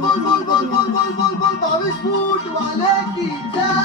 22 फूट वाले की जय।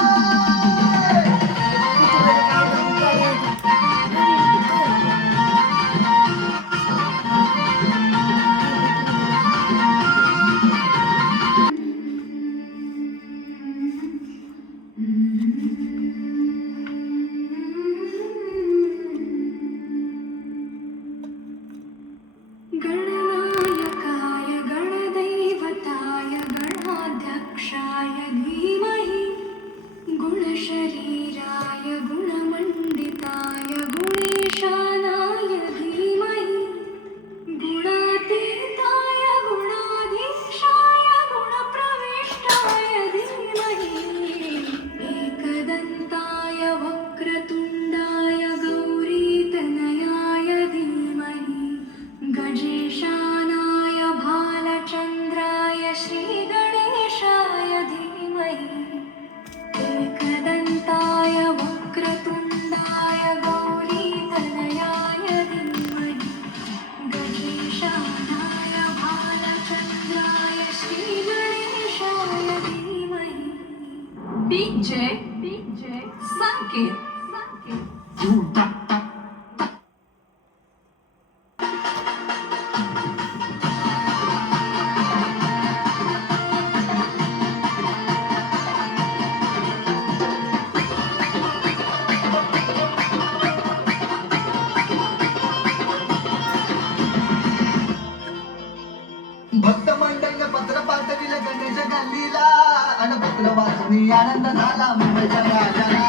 गणनायकाय गणदैवताय गणाध्यक्षाय धीमहि गुणशरीराय गुणमण्डिताय गुणेशानाय धीमहि गुणातीताय गुणाधीशाय गुणप्रविष्टाय धीमहि एकदन्ताय वक्रतुण्डाय गौरीतनयाय धीमहि गजेशानाय भालचन्द्राय श्रीगणेशाय धीमहि एकदन्ताय वक्रतुण्डाय गौरीतनयाय धीमहि गजेशानाय भालचन्द्राय श्रीगणेशाय धीमहि डीजे संकेत भक्त मंडळीने पत्र पाठविलं गणेश गल्लीला आणि पत्र वाचून आनंद झाला मुंबईच्या राजाला।